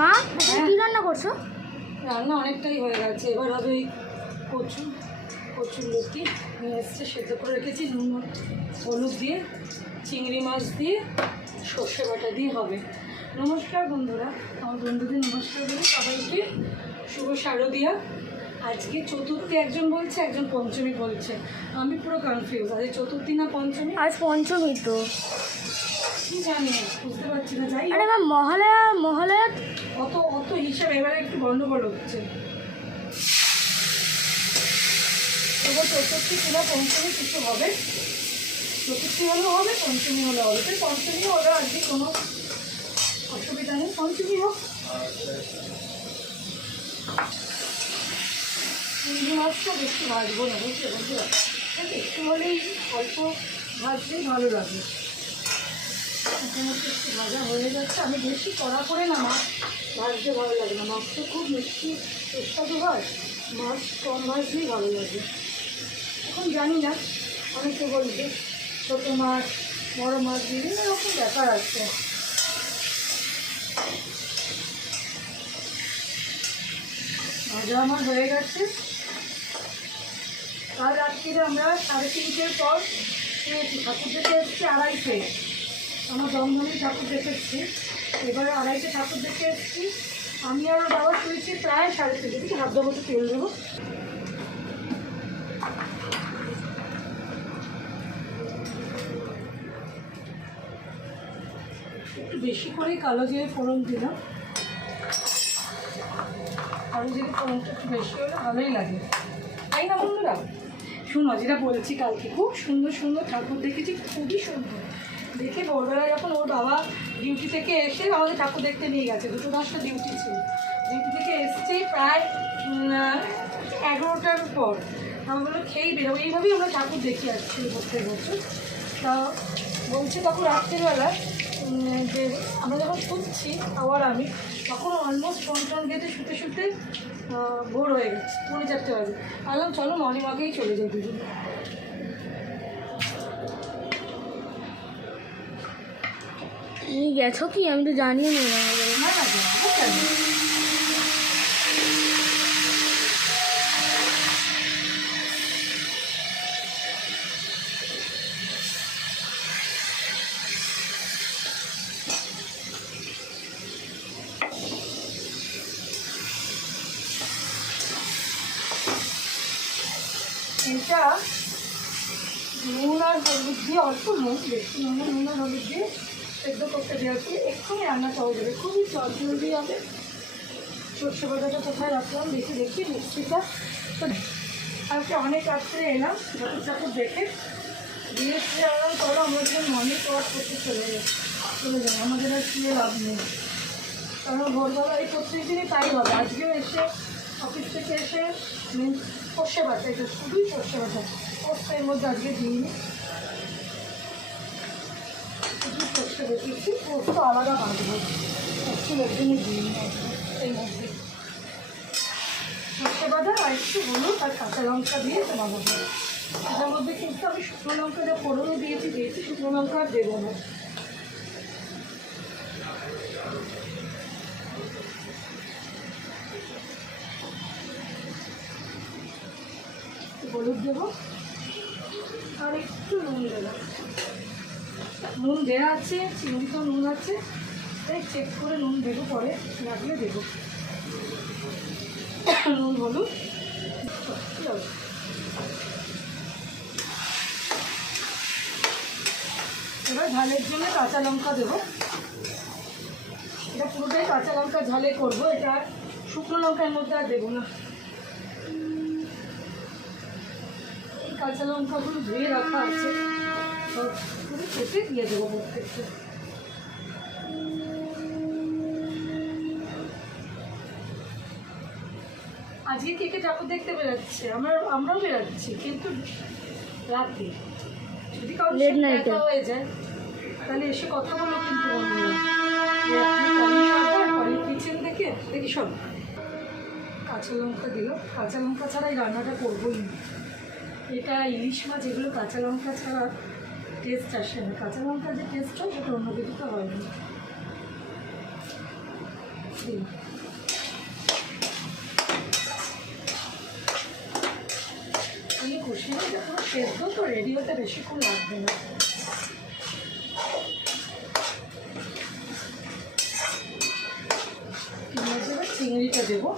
মা কি রান্না করছ? রান্না অনেকটাই হয়ে গেছে। এবার হবে এই কচু কচুর লুচি নিয়ে এসছে সেদ্ধ করে রেখেছি। নুন হলুদ দিয়ে চিংড়ি মাছ দিয়ে সর্ষে বাটা দিয়ে হবে। নমস্কার বন্ধুরা আমার বন্ধুদের নমস্কার বলি। সবাইকে শুভ শারদিয়া। আজকে চতুর্থী একজন বলছে একজন পঞ্চমী বলছে। আমি পুরো কনফিউজ আজকে চতুর্থী না পঞ্চমী? আজ পঞ্চমী তো। কি জানি? বুঝতে পারছি না যাই আরে মহালয়া মহালয়া অত অত হিসাব এবারে একটু গন্ডগোল হচ্ছে। তবু চতুর্থী কিনা পঞ্চমী কিছু হবে। চতুর্থী হলেও হবে পঞ্চমী হলেও হবে। তো পঞ্চমী হলে আর কি কোনো অসুবিধা নেই। পঞ্চমী হোক। চিংড়ি মাছটা বেশি ভাজবো না বুঝতে বুঝতে একটু হলেই অল্প ভাজলেই ভালো লাগে। মোটামুটি হয়ে যাচ্ছে। আমি বেশি কড়া করে না, মাছ ভাজতে ভালো লাগে না। মাছ তো খুব মিষ্টি, সুস্বাদু হয়। মাছ কম ভাজলেই ভালো লাগে। এখন জানি না, অনেকে বলবে, ছোটো মাছ, বড় মাছ, বিভিন্ন রকম ব্যাপার আছে। ভাজা আমার হয়ে গেছে। কাল রাত্রিরে আমরা সাড়ে তিনটের পর ঠাকুর দেখে এসেছি আড়াইটে আমার দমদমে ঠাকুর দেখেছি এবারে আড়াইটে ঠাকুর দেখে এসেছি। আমি আর বাবা শুয়েছি প্রায় সাড়ে তিনটে থেকে হাত দেবো তেল দেবো। একটু বেশি করে কালো জিরে ফোড়ন দিলাম। কালো জিরে ফোড়নটা একটু বেশি হলে ভালোই লাগে। তাই না বন্ধুরা? শুনো, যেটা বলেছি কালকে, খুব সুন্দর সুন্দর ঠাকুর দেখেছি, খুবই সুন্দর। দেখে ভোরবেলা যখন ওর বাবা ডিউটি থেকে এসে আমাদের ঠাকুর দেখতে নিয়ে গেছে, দুটো দশটা ডিউটি ছিল। ডিউটি থেকে এসছে প্রায় এগারোটার পর। আমি বলল খেয়েই বেরোবো এইভাবেই আমরা ঠাকুর দেখে আসছি প্রত্যেক বছর। তা বলছে তখন রাত্রিবেলা যে আমরা যখন শুনছি আবার আমি, তখন অলমোস্ট ফোন টোন গেতে শুতে শুতে ভোর হয়ে গেছে, পৌনে চারটে বাজে। আলাম চলো, মর্নিং ওয়াকেই চলে যাই দুজন। তুমি গেছো কি? আমি তো জানিও নি এটা নুন আর হলুদ দিয়ে অল্প নুন বেশি, নুন আর হলুদ দিয়ে সেদ্ধ করতে দিয়েছি। এক্ষুনি রান্নাটা হয়ে যাবে খুবই জল জলদি হবে। সর্ষে বাটাটা কোথায় রাখলাম? দেখি দেখি মিক্সিটা তো আজকে অনেক রাত্রে এলাম ঠাকুর ঠাকুর দেখে। দিয়ে আনলাম চলো আমরা যখন মর্নিং করতে চলে যাই চলে যাই আমাদের আর শুয়ে লাভ নেই। কারণ ভোরবেলা এই প্রত্যেক দিনই তাই হবে। আজকেও এসে অফিস থেকে এসে সর্ষে বাটা, এটা শুধুই সর্ষে বাটা। পোস্ত মধ্যে আজকে দিই দিইনি। শুধু সর্ষে বেটেছি পোস্ত আলাদা বাঁধবো একদিনই দিইনি আজকে এই মধ্যে সর্ষে বাটা আর একটু হলুদ আর কাঁচা লঙ্কা দিয়ে বানাবো এটার মধ্যে কিন্তু আমি শুকনো লঙ্কা যা ফোড়নও দিয়েছি দিয়েছি শুকনো লঙ্কা আর দেবো না একটু হলুদ দেবো। আর একটু নুন দেবো। নুন দেওয়া আছে চিংড়িতেও নুন আছে। তাই চেক করে নুন দেবো, পরে লাগলে দেবো। নুন, হলুদ। এবার ঝালের জন্য কাঁচা লঙ্কা দেবো। এটা পুরোটাই কাঁচা লঙ্কা ঝালে করব, এটা শুকনো লঙ্কার মধ্যে আর দেবো না। এই কাঁচা লঙ্কাগুলো ধুয়ে রাখা আছে। সব কেটে দিয়ে দেবো প্রত্যেকটা আজকে কে কে ঠাকুর দেখতে বেরোচ্ছে? আমরা আমরাও বেরোচ্ছি কিন্তু রাতে। যদি। দেখা হয়ে যায় তাহলে এসে কথা বলো কিন্তু কিচেন থেকে দেখি সব। কাঁচা লঙ্কা দিল। কাঁচা লঙ্কা ছাড়া এই রান্নাটা করবোই না। এটা ইলিশ মাছ এগুলো কাঁচা লঙ্কা ছাড়া টেস্ট আসে না। কাঁচা লঙ্কা যে টেস্ট হয় সেটা অন্য কিছুতে হয় না। দিন। এই কুশিটা পুরো সেদ্ধ তো রেডি হতে বেশিক্ষণ লাগবে না। চিংড়িটা দেবো।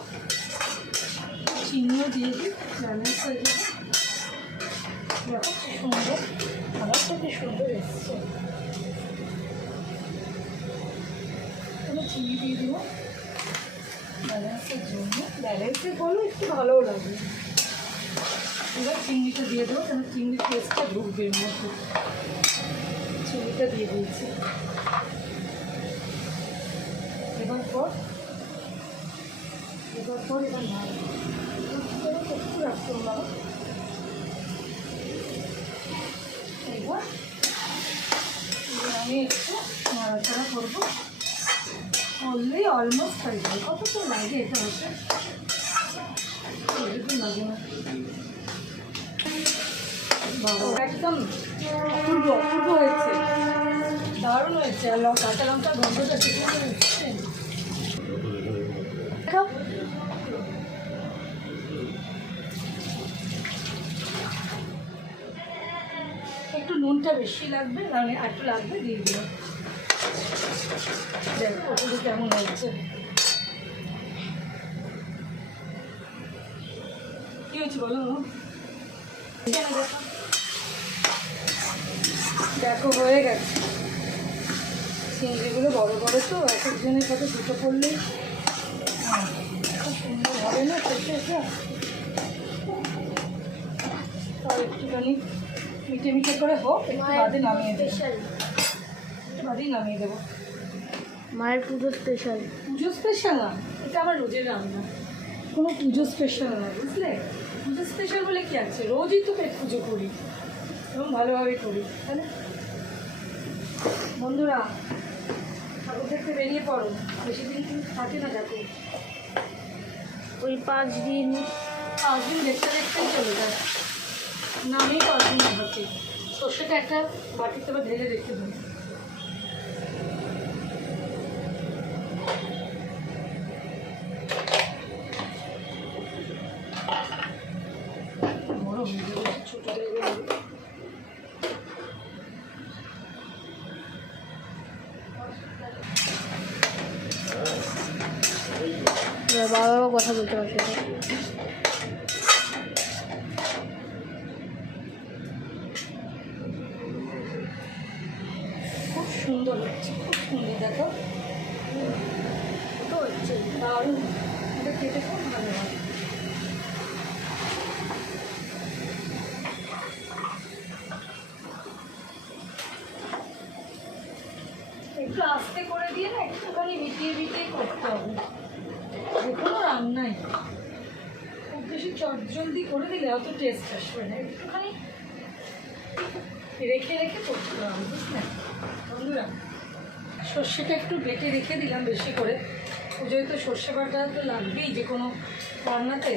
চিনিও দিয়ে দিই ব্যালেন্স হয়ে যাবে দেখো কি সুন্দর খাবারটা কি সুন্দর এসছে চিনি দিয়ে দেবো ব্যালেন্সের জন্য ব্যালেন্সের বলো একটু ভালোও লাগবে এবার চিংড়িটা দিয়ে দেবো কেন চিংড়ির টেস্টটা ঢুকবে এর মধ্যে চিংড়িটা দিয়ে দিয়েছি এবার পর এবার পর, এবার না। একটু রাখতে বাবা একটু নাড়াচাড়া করব করলেই অলমোস্ট হয়ে যাবে কত তো লাগে এটা হচ্ছে একদম অপূর্ব অপূর্ব হয়েছে। দারুণ হয়েছে। আর কাঁচা লঙ্কা গন্ধটা ঠিক মতো এসছে দেখাও। একটু নুনটা বেশি লাগবে মানে একটু লাগবে দিয়ে দিলাম। দেখো ওগুলো কেমন হচ্ছে কি হয়েছে বলো? দেখো। হয়ে গেছে। চিংড়িগুলো বড় বড় তো এক একজনের সাথে দুটো করলেই আহ, খুব সুন্দর হবে না খেতে একটুখানি। মিটে মিটে করে হোক একটু বাদে নামিয়ে দেবো। একটু বাদেই নামিয়ে দেবো। মায়ের পুজো স্পেশাল পুজো স্পেশাল না এটা আমার রোজের রান্না। কোনো পুজো স্পেশাল না বুঝলে? পুজো স্পেশাল বলে কি আছে? রোজই তো পেট পুজো করি এবং ভালোভাবে করি তাই না? বন্ধুরা ঠাকুর দেখতে বেরিয়ে পড়ো বেশি দিন কিন্তু থাকে না দেখো। ওই পাঁচ দিন। পাঁচ দিন দেখতে দেখতেই চলে যায়। নামেই পারব না হাতে সর্ষেটা একটা বাটিতে বা ঢেলে রেখে বাবা বাবা কথা বলতে পারছে সুন্দর লাগছে, খুব সুন্দর, দেখো। তো হচ্ছে, দারুণ। এটা খেতে খুব ভালো হয় একটু আস্তে করে দিয়ে না একটুখানি মিটিয়ে মিটিয়ে করতে হবে। যে কোনো রান্নাই। খুব বেশি চটজলদি করে দিলে অত টেস্ট আসবে না। একটুখানি রেখে রেখে হবে বুঝলেন বন্ধুরা, সর্ষেটা একটু বেটে রেখে দিলাম বেশি করে। পুজোয় তো সর্ষে বাটা তো লাগবেই, যে কোনো রান্নাতে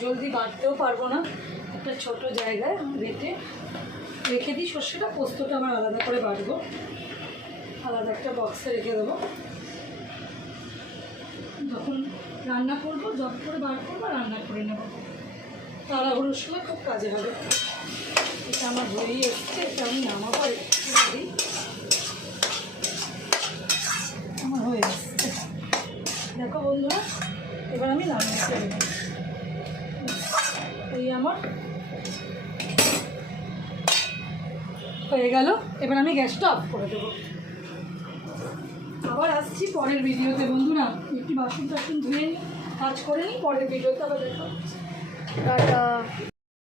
জলদি বাটতেও পারব না। একটা ছোট জায়গায় বেটে রেখে দিই সর্ষেটা, পোস্তটা আমার আলাদা করে বাটবো। আলাদা একটা বক্সে রেখে দেবো। যখন রান্না করব জব করে বার করব, রান্না করে নেব। তাড়াহুড়োর সময় খুব কাজে হবে। এটা আমার হয়েই এসছে, এটা আমি নামাবো একটু। আমার হয়ে এসছে দেখো বন্ধুরা, এবার আমি নামিয়ে ফেলব। এই আমার হয়ে গেল। এবার আমি গ্যাসটা অফ করে দেবো। আবার আসছি পরের ভিডিওতে। বন্ধুরা, একটি বাসন টাসন ধুয়ে নিই কাজ করে নিই পরের ভিডিওতে আবার দেখো 抓着